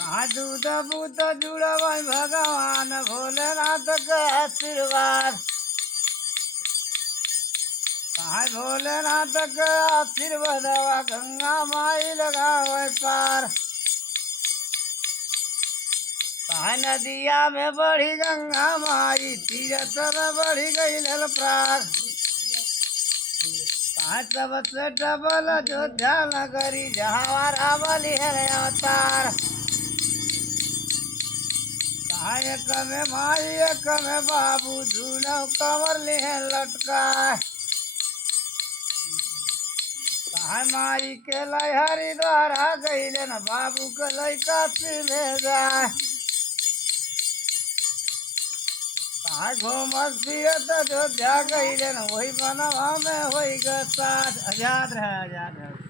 कहाँ दूध बूत जुड़ब भगवान भोलेनाथ के आशीर्वाद। कहाँ भोलेनाथ के आशीर्वाद गंगा माई लगावे पार। कहाँ नदिया में बढ़ी गंगा माई तीरथ में बढ़ी गई प्राग। कहाँ सबसे डबल अयोध्या नगरी जहाँ रावली है अवतार। कहाँ एक में माई एक में बाबू दूनों कमर लिए लटका। कहाँ माई के लय हरिद्वार गई न बाबू के लय काशी में जाए। कहाँ घूमत फिरत अयोध्या गई न वही बनवा में वही साथ। आजाद रहे आजाद रहे।